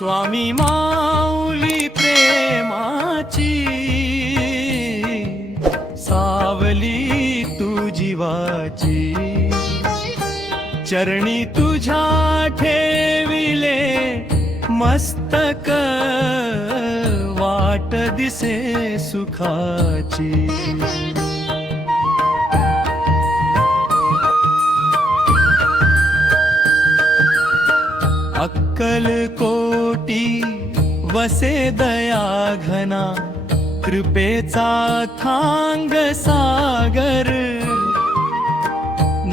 स्वामी माऊली प्रेमाची सावली तू जीवाची, चरणी तुझ्या ठेविले मस्तक, वाट दिसे सुखाची। अक्कल कोटी वसे दया घना, कृपेचा थांग सागर,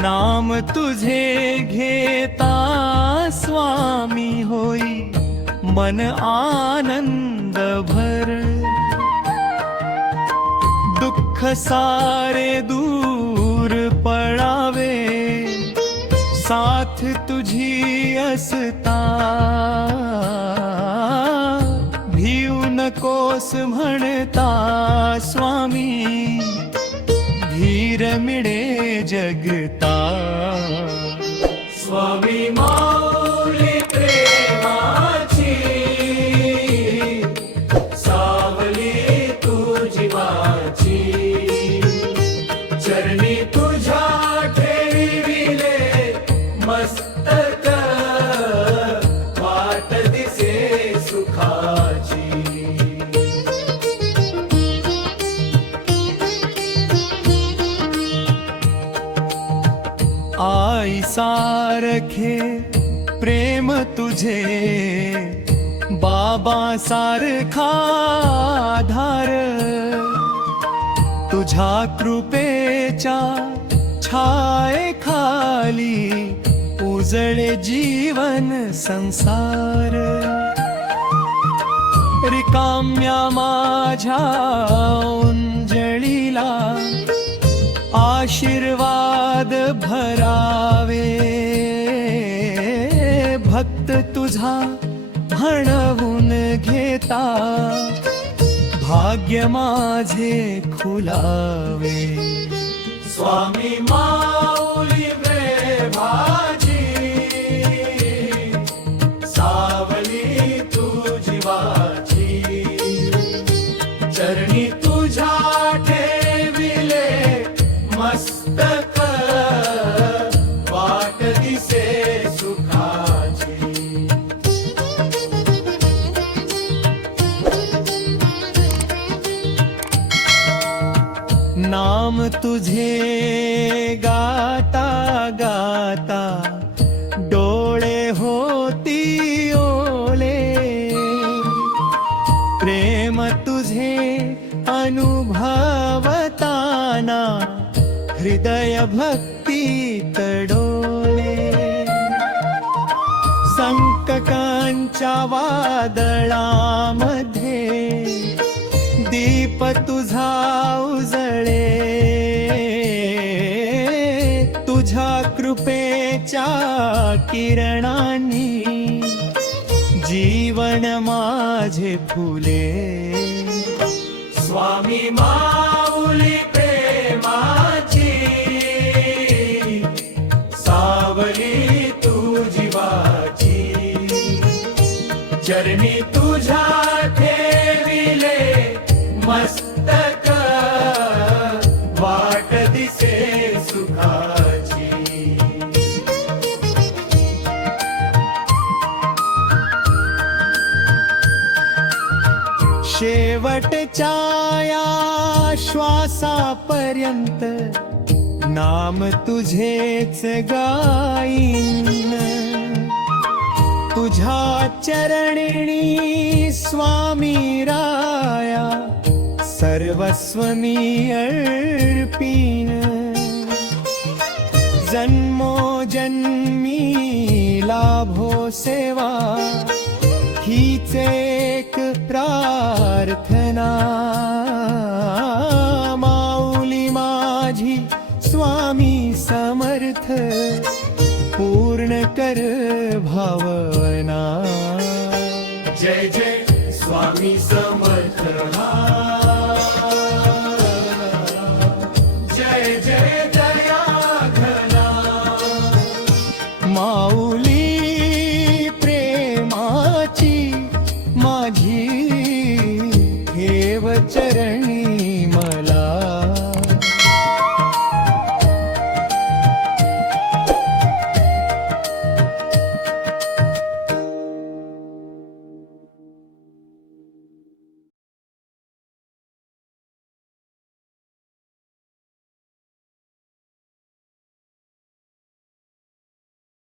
नाम तुझे घेता स्वामी होई मन आनंद भर। दुःख सारे दूर पळावे, साथ तुझी असता, भिऊ नकोस म्हणता स्वामी, धीर मिळे जगता। स्वामी माऊली प्रेमाची सावली तू जीवाची, चरणी तुझ्या ठेविले मस्तक, वाट दिसे सुखाची। आई सारखे प्रेम तुझे, बाबा सारखा आधार, तुझ्या कृपेच्या छाये खाली उजळे जीवन संसार। रिकाम्या माझ्या उंजळीला आशीर्वाद भरावे, भक्त तुझा म्हणवून घेता, भाग्य माझे खुलावे। स्वामी माऊली प्रेमाची सावली तू जीवाची, चरणी तुझ्या ठेविले मस्तक, वाट दिसे सुखाची। नाम तुझे गाता गाता डोळे होती ओले, प्रेम तुझे अनुभवताना हृदय भक्ती तडोले। संकटांच्या वादळामध्ये दीप तुझा उजळे, तुझ्या कृपेच्या किरणांनी जीवन माझे फुले। स्वामी माऊली प्रेमाची सावली तू जीवाची, चरणी तुझ्या ठेविले मस्तक, वाट दिसे सुखाची। शेवटच्या या श्वासापर्यंत नाम तुझेच गाईन, तुझ्या चरणी स्वामी राया सर्वस्व मी अर्पीन। जन्मोजन्मी लाभो सेवा हीच एक प्रार्थना, माऊली माझी स्वामी समर्थ, पूर्ण कर भावना। जय जय स्वामी समर्थ।